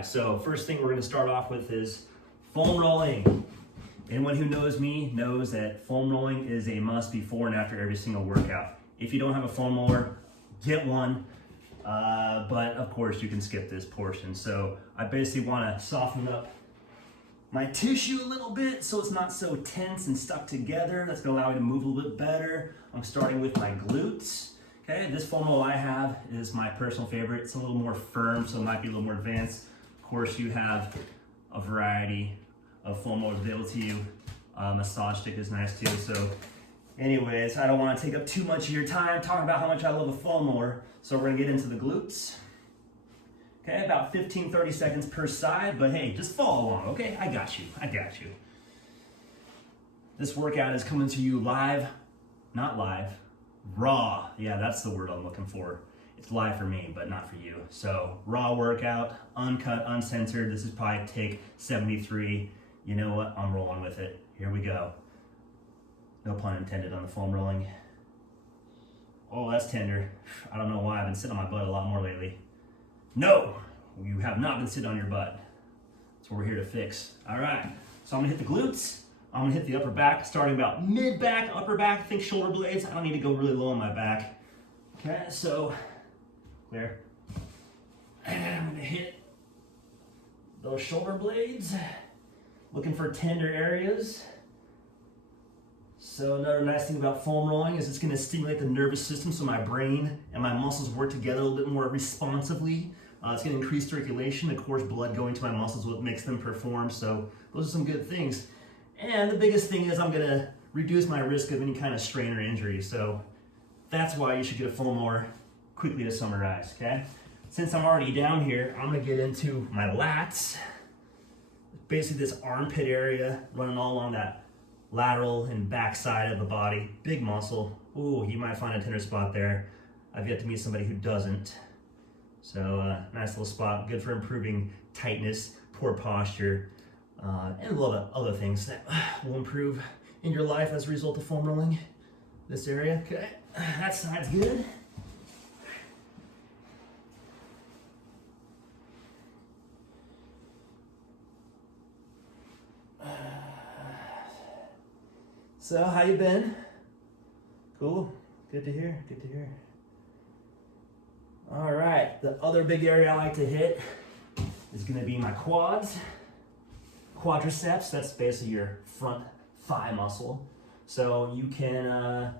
right, so first thing we're gonna start off with is foam rolling. Anyone who knows me knows that foam rolling is a must before and after every single workout. If you don't have a foam roller, get one, but of course you can skip this portion. So I basically wanna soften up my tissue a little bit so it's not so tense and stuck together. That's gonna allow me to move a little bit better. I'm starting with my glutes. Okay, this foam roll I have is my personal favorite. It's a little more firm, so it might be a little more advanced. Of course, you have a variety of foam rolls available to you. Massage stick is nice too. So anyways, I don't want to take up too much of your time talking about how much I love a foam roller. So we're gonna get into the glutes. Okay, about 15-30 seconds per side, but hey, just follow along, okay? I got you. This workout is coming to you live, not live, raw. Yeah, that's the word I'm looking for. It's live for me, but not for you. So raw workout, uncut, uncensored. This is probably take 73. You know what? I'm rolling with it. Here we go. No pun intended on the foam rolling. Oh, that's tender. I don't know why I've been sitting on my butt a lot more lately. No, you have not been sitting on your butt. That's what we're here to fix. All right, so I'm gonna hit the glutes. I'm gonna hit the upper back, starting about mid-back, upper back, think shoulder blades. I don't need to go really low on my back. Okay, so, clear. And I'm gonna hit those shoulder blades. Looking for tender areas. So another nice thing about foam rolling is it's gonna stimulate the nervous system so my brain and my muscles work together a little bit more responsively. It's gonna increase circulation. Of course, blood going to my muscles is what makes them perform. So those are some good things. And the biggest thing is I'm gonna reduce my risk of any kind of strain or injury. So that's why you should get a foam roller. Quickly to summarize, okay? Since I'm already down here, I'm gonna get into my lats. Basically this armpit area running all along that lateral and back side of the body. Big muscle. Ooh, you might find a tender spot there. I've yet to meet somebody who doesn't. So nice little spot, good for improving tightness, poor posture, and a lot of other things that will improve in your life as a result of foam rolling. This area, okay, that side's good. So, how you been? Cool, good to hear, good to hear. All right, the other big area I like to hit is gonna be my quads. Quadriceps, that's basically your front thigh muscle. So you can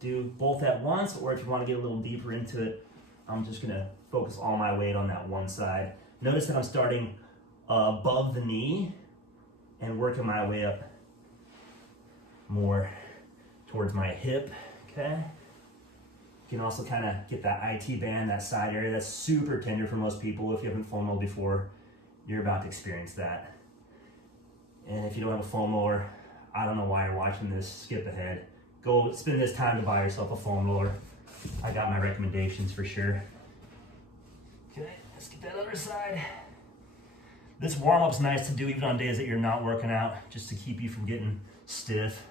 do both at once, or if you wanna get a little deeper into it, I'm just gonna focus all my weight on that one side. Notice that I'm starting above the knee and working my way up more towards my hip, okay? You can also kind of get that IT band, that side area. That's super tender for most people. If you haven't foam rolled before, you're about to experience that. And if you don't have a foam roller, I don't know why you're watching this, skip ahead. Go spend this time to buy yourself a foam roller. I got my recommendations for sure. Okay, let's get that other side. This warm-up's nice to do even on days that you're not working out, just to keep you from getting stiff.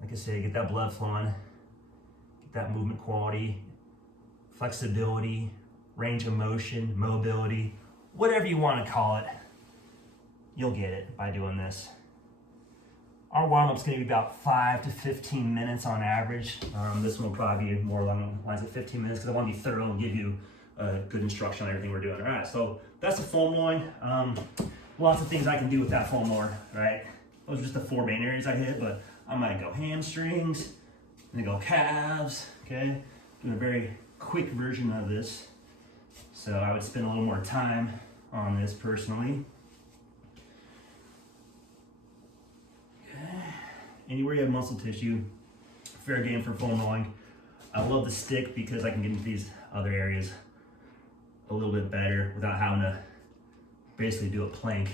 Like I say, get that blood flowing, get that movement quality, flexibility, range of motion, mobility, whatever you want to call it, you'll get it by doing this. Our warm-up's going to be about 5 to 15 minutes on average. This one will probably be more along the lines of 15 minutes because I want to be thorough and give you good instruction on everything we're doing. All right, so that's the foam rolling. Lots of things I can do with that foam roller, right? Those are just the 4 main areas I hit, but I might go hamstrings, I'm gonna go calves, okay? Doing a very quick version of this. So I would spend a little more time on this personally. Okay. Anywhere you have muscle tissue, fair game for foam rolling. I love the stick because I can get into these other areas a little bit better without having to basically do a plank.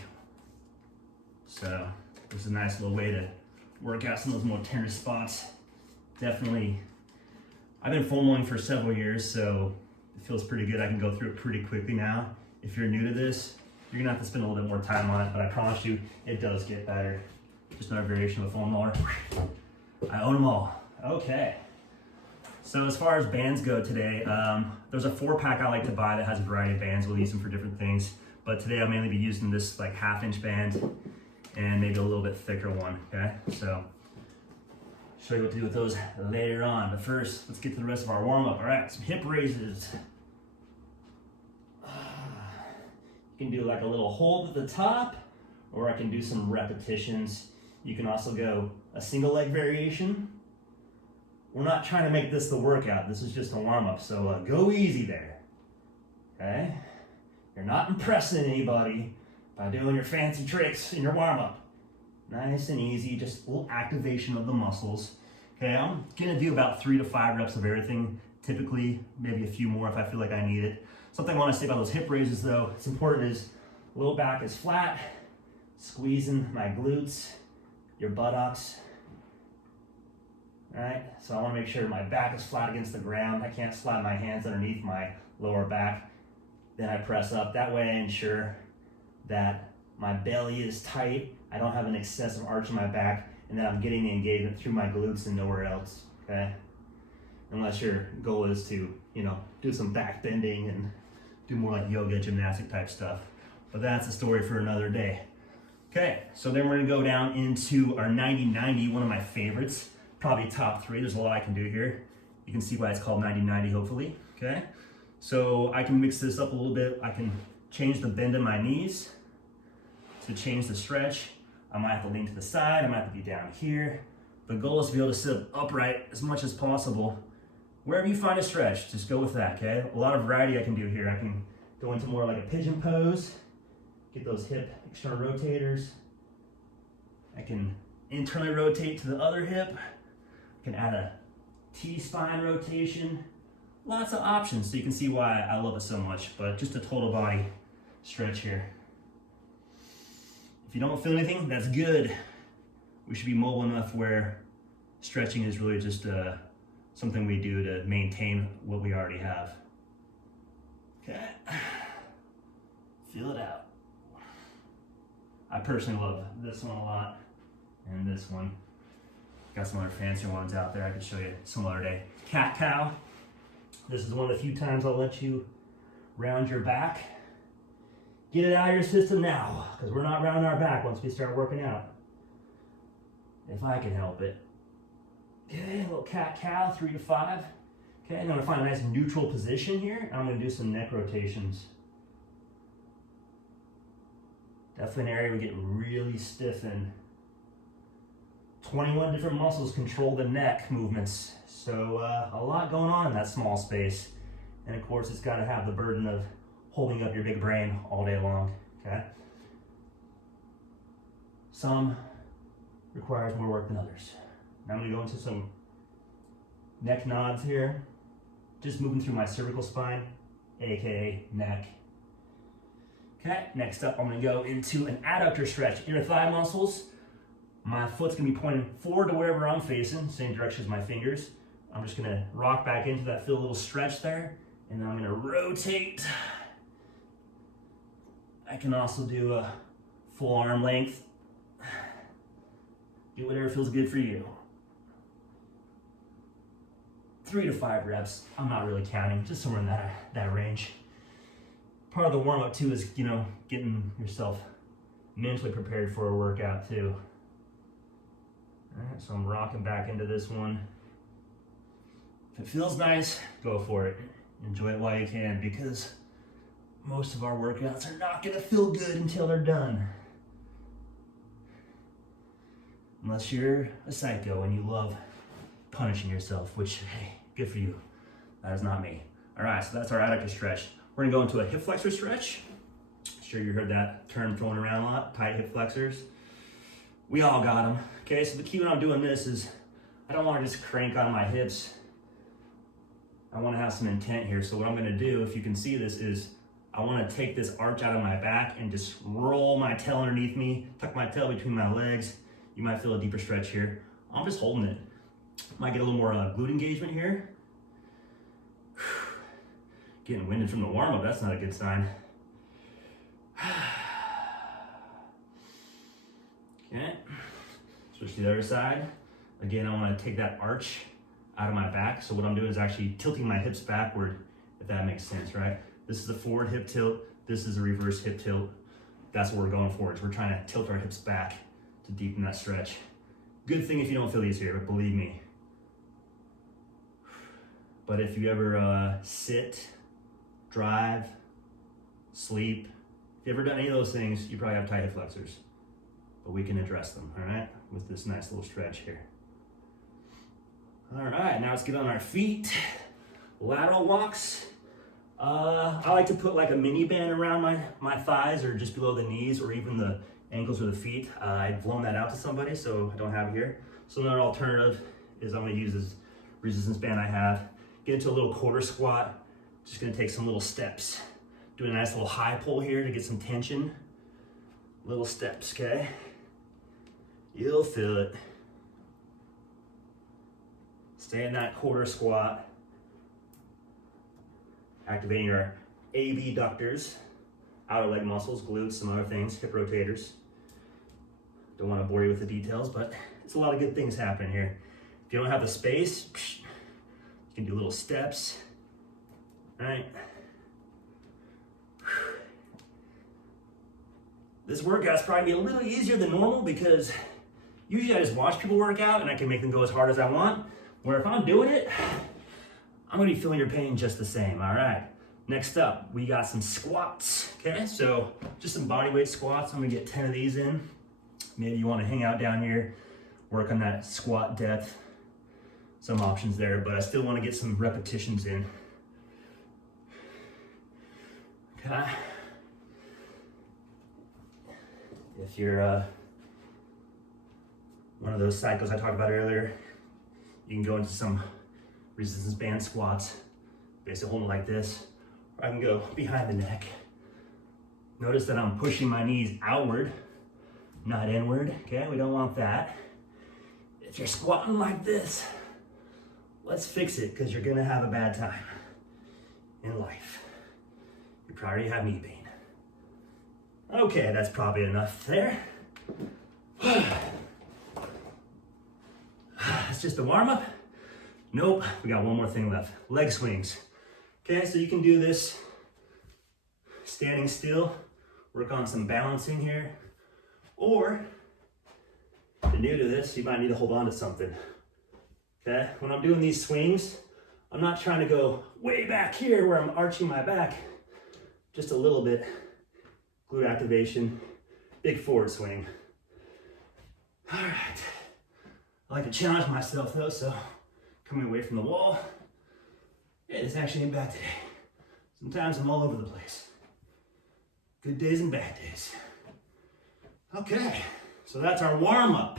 So this is a nice little way to work out some of those more tender spots. Definitely, I've been foam rolling for several years, so it feels pretty good. I can go through it pretty quickly now. If you're new to this, you're gonna have to spend a little bit more time on it, but I promise you, it does get better. Just another variation of a foam roller. I own them all. Okay. So as far as bands go today, there's a 4-pack I like to buy that has a variety of bands. We'll use them for different things. but today I'll mainly be using this like 1/2 inch band and maybe a little bit thicker one, okay? So, show you what to do with those later on, but first, let's get to the rest of our warm up. All right, some hip raises. You can do like a little hold at the top, or I can do some repetitions. You can also go a single leg variation. We're not trying to make this the workout. This is just a warm up, so go easy there, okay? You're not impressing anybody by doing your fancy tricks in your warm up. Nice and easy, just a little activation of the muscles. Okay, I'm gonna do about 3 to 5 reps of everything. Typically, maybe a few more if I feel like I need it. Something I wanna say about those hip raises though, it's important is low back is flat, squeezing my glutes, your buttocks. All right, so I wanna make sure my back is flat against the ground. I can't slide my hands underneath my lower back. Then I press up. That way I ensure that my belly is tight. I don't have an excessive arch in my back, and then I'm getting the engagement through my glutes and nowhere else, okay? Unless your goal is to, do some back bending and do more like yoga, gymnastic type stuff. But that's a story for another day. Okay, so then we're gonna go down into our 90-90, one of my favorites, probably top 3. There's a lot I can do here. You can see why it's called 90-90, hopefully, okay? So I can mix this up a little bit. I can change the bend in my knees to change the stretch. I might have to lean to the side, I might have to be down here. The goal is to be able to sit upright as much as possible. Wherever you find a stretch, just go with that, okay? A lot of variety I can do here. I can go into more like a pigeon pose, get those hip external rotators. I can internally rotate to the other hip. I can add a T-spine rotation. Lots of options, so you can see why I love it so much, but just a total body stretch here. If you don't feel anything, that's good. We should be mobile enough where stretching is really just something we do to maintain what we already have. Okay, feel it out. I personally love this one a lot, and this one. Got some other fancier ones out there I could show you some other day. Cat cow. This is one of the few times I'll let you round your back. Get it out of your system now, because we're not rounding our back once we start working out. If I can help it. Okay, a little cat cow, 3 to 5. Okay, I'm gonna find a nice neutral position here, and I'm gonna do some neck rotations. Definitely an area we get really stiff in. 21 different muscles control the neck movements. So a lot going on in that small space. And of course, it's gotta have the burden of holding up your big brain all day long, okay? Some requires more work than others. Now I'm gonna go into some neck nods here. Just moving through my cervical spine, AKA neck. Okay, next up I'm gonna go into an adductor stretch, inner thigh muscles. My foot's gonna be pointing forward to wherever I'm facing, same direction as my fingers. I'm just gonna rock back into that, feel a little stretch there, and then I'm gonna rotate. I can also do a full arm length. Do whatever feels good for you. 3 to 5 reps. I'm not really counting, just somewhere in that range. Part of the warm up too is, getting yourself mentally prepared for a workout too. All right, so I'm rocking back into this one. If it feels nice, go for it. Enjoy it while you can, because most of our workouts are not gonna feel good until they're done. Unless you're a psycho and you love punishing yourself, which, hey, good for you. That is not me. All right, so that's our adductor stretch. We're gonna go into a hip flexor stretch. I'm sure you heard that term thrown around a lot, tight hip flexors. We all got them. Okay, so the key when I'm doing this is I don't wanna just crank on my hips. I wanna have some intent here. So what I'm gonna do, if you can see this, is I wanna take this arch out of my back and just roll my tail underneath me, tuck my tail between my legs. You might feel a deeper stretch here. I'm just holding it. Might get a little more glute engagement here. Getting winded from the warm-up, that's not a good sign. Okay, switch to the other side. Again, I wanna take that arch out of my back. So what I'm doing is actually tilting my hips backward, if that makes sense, right? This is a forward hip tilt. This is a reverse hip tilt. That's what we're going for, is we're trying to tilt our hips back to deepen that stretch. Good thing if you don't feel these here, but believe me. But if you ever sit, drive, sleep, if you've ever done any of those things, you probably have tight hip flexors. But we can address them, all right, with this nice little stretch here. All right, now let's get on our feet. Lateral walks. I like to put like a mini band around my thighs or just below the knees or even the ankles or the feet. I've loaned that out to somebody, so I don't have it here. So another alternative is I'm gonna use this resistance band I have. Get into a little quarter squat. Just gonna take some little steps. Doing a nice little high pull here to get some tension. Little steps, okay? You'll feel it. Stay in that quarter squat. Activating your abductors, outer leg muscles, glutes, some other things, hip rotators. Don't want to bore you with the details, but it's a lot of good things happening here. If you don't have the space, you can do little steps, right? This workout's probably a little easier than normal because usually I just watch people work out and I can make them go as hard as I want. Where if I'm doing it, I'm gonna be feeling your pain just the same, all right? Next up, we got some squats, okay? So just some body weight squats. I'm gonna get 10 of these in. Maybe you wanna hang out down here, work on that squat depth. Some options there, but I still wanna get some repetitions in. Okay. If you're one of those cycles I talked about earlier, you can go into some resistance band squats, basically holding it like this, or I can go behind the neck. Notice that I'm pushing my knees outward, not inward, okay? We don't want that. If you're squatting like this, let's fix it, because you're gonna have a bad time in life. You probably already have knee pain. Okay, that's probably enough there. That's just the warm up. Nope, we got one more thing left. Leg swings. Okay, so you can do this standing still, work on some balancing here, or if you're new to this, you might need to hold on to something. Okay, when I'm doing these swings, I'm not trying to go way back here where I'm arching my back, just a little bit. Glute activation, big forward swing. All right, I like to challenge myself though, so coming away from the wall. Yeah, this actually ain't bad today. Sometimes I'm all over the place. Good days and bad days. Okay, so that's our warm up.